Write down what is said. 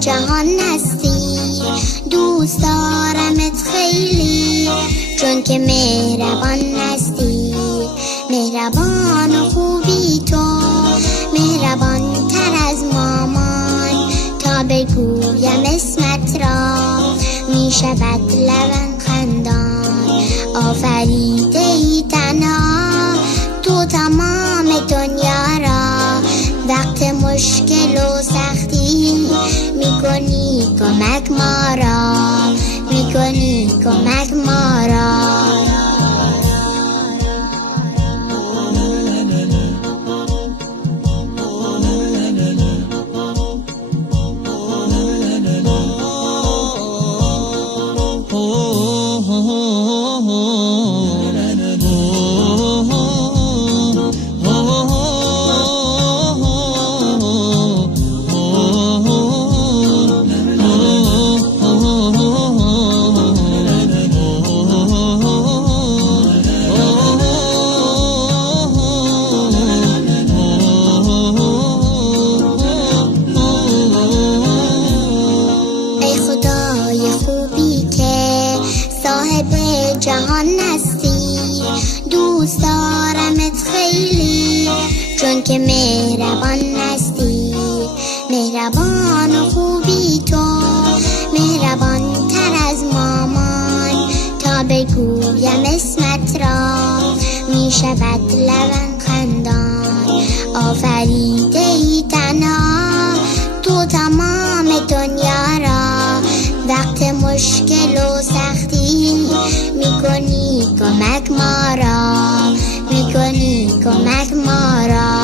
جهان هستی، دوست دارمت خیلی، چون که مهربان هستی، مهربان و خوبی تو، مهربان تر از مامان، تا بگویم اسمت را می شود لبم خندان. آفریده ای تنها تو تمام دنیا را، وقت مشکل و سختی میکنی کمک ما را، میکنی کمک ما را. جهان هستی، دوست دارمت خیلی، چون که مهربان هستی، مهربان و خوبی تو، مهربان تر از مامان، تا بگویم اسمت را می شود لبم خندان. آفریده ای تنها تو تمام دنیا را، وقت مشکل و سختی میکنی کمک ما را، میکنی کمک ما را.